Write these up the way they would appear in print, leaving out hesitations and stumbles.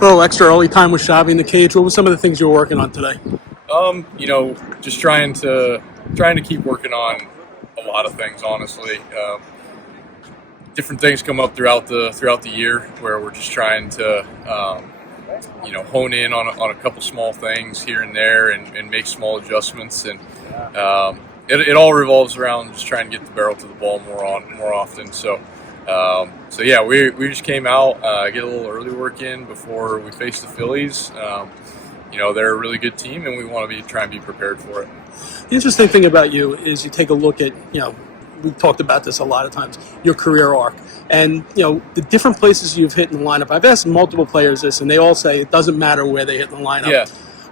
little extra early time with Xavi in the cage. What were some of the things you were working on today? Just trying to keep working on a lot of things. Honestly, different things come up throughout the year where we're just trying to hone in on a couple small things here and there and make small adjustments. And it all revolves around just trying to get the barrel to the ball more often. So yeah, we just came out, get a little early work in before we face the Phillies. They're a really good team, and we want to try and be prepared for it. The interesting thing about you is you take a look at, we've talked about this a lot of times, your career arc. And, the different places you've hit in the lineup. I've asked multiple players this, and they all say it doesn't matter where they hit in the lineup. Yeah.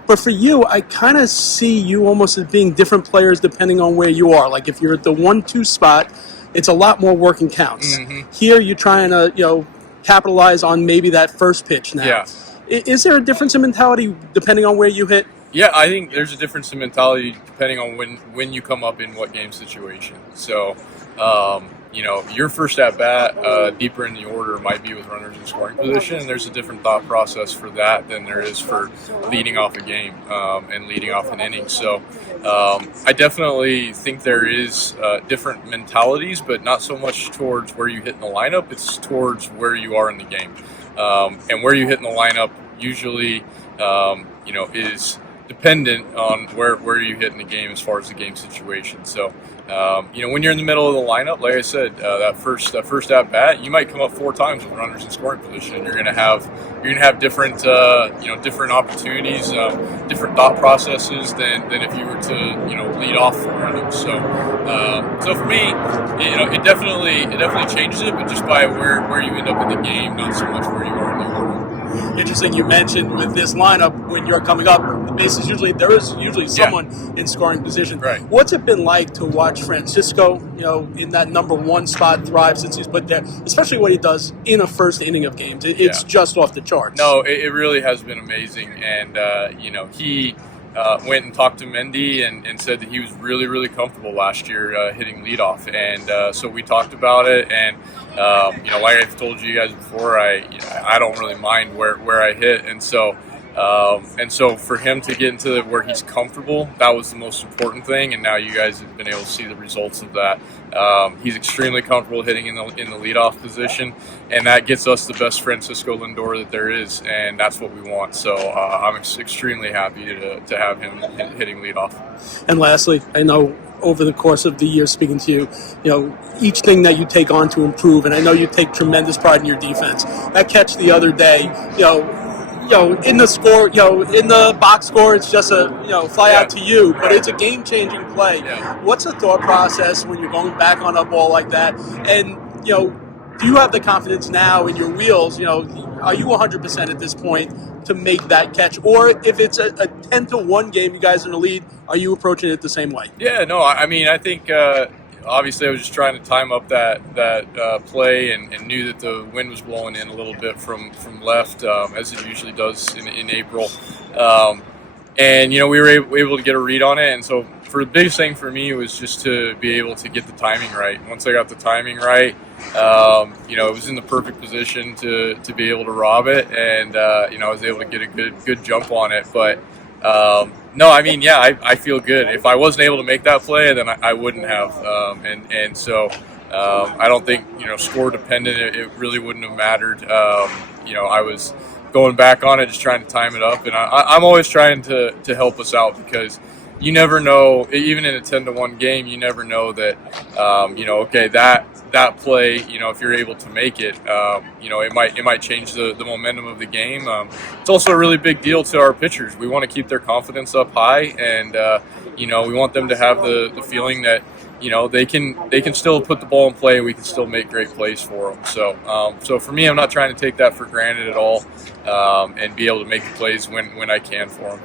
But for you, I kind of see you almost as being different players depending on where you are. Like if you're at the 1-2 spot, it's a lot more working counts. Mm-hmm. Here, you're trying to, capitalize on maybe that first pitch now. Yeah. Is there a difference in mentality depending on where you hit? Yeah, I think there's a difference in mentality depending on when you come up in what game situation. So, your first at bat deeper in the order might be with runners in scoring position, and there's a different thought process for that than there is for leading off a game and leading off an inning. So, I definitely think there is different mentalities, but not so much towards where you hit in the lineup. It's towards where you are in the game. And where you hit in the lineup usually, is dependent on where you hit in the game as far as the game situation. So, when you're in the middle of the lineup, like I said, that first at bat, you might come up 4 times with runners in scoring position, and you're gonna have different different opportunities, different thought processes than if you were to lead off 4 innings. So for me, it definitely changes it, but just by where you end up in the game, not so much where you are in the order. Interesting you mentioned with this lineup, when you're coming up, there is usually someone in scoring position. Right. What's it been like to watch Francisco, in that number 1 spot thrive since he's put there, especially what he does in a first inning of games? It's just off the charts. No, it really has been amazing. And, he went and talked to Mendy and said that he was really, really comfortable last year hitting leadoff. And so we talked about it. And, like I've told you guys before, I don't really mind where I hit. And so for him to get into where he's comfortable, that was the most important thing. And now you guys have been able to see the results of that. He's extremely comfortable hitting in the leadoff position, and that gets us the best Francisco Lindor that there is, and that's what we want. So I'm extremely happy to have him hitting leadoff. And lastly, I know over the course of the year speaking to you, each thing that you take on to improve, and I know you take tremendous pride in your defense. That catch the other day, in the score, in the box score, it's just a, fly out to you, but it's a game-changing play. Yeah. What's the thought process when you're going back on a ball like that? And, do you have the confidence now in your wheels? Are you 100% at this point to make that catch? Or if it's a 10-1 game, you guys in the lead, are you approaching it the same way? Yeah, no, I think obviously I was just trying to time up that play and knew that the wind was blowing in a little bit from left, as it usually does in April. And, we were able to get a read on it. And so the biggest thing for me was just to be able to get the timing right. Once I got the timing right, it was in the perfect position to be able to rob it. And, I was able to get a good jump on it. But, no, I feel good. If I wasn't able to make that play, then I wouldn't have. So I don't think, score dependent, it really wouldn't have mattered. I was going back on it, just trying to time it up. And I'm always trying to help us out, because you never know, even in a 10-1 game, you never know that, that play, if you're able to make it, it might change the momentum of the game. It's also a really big deal to our pitchers. We want to keep their confidence up high, and, we want them to have the feeling that, they can still put the ball in play, and we can still make great plays for them. So for me, I'm not trying to take that for granted at all, and be able to make the plays when I can for them.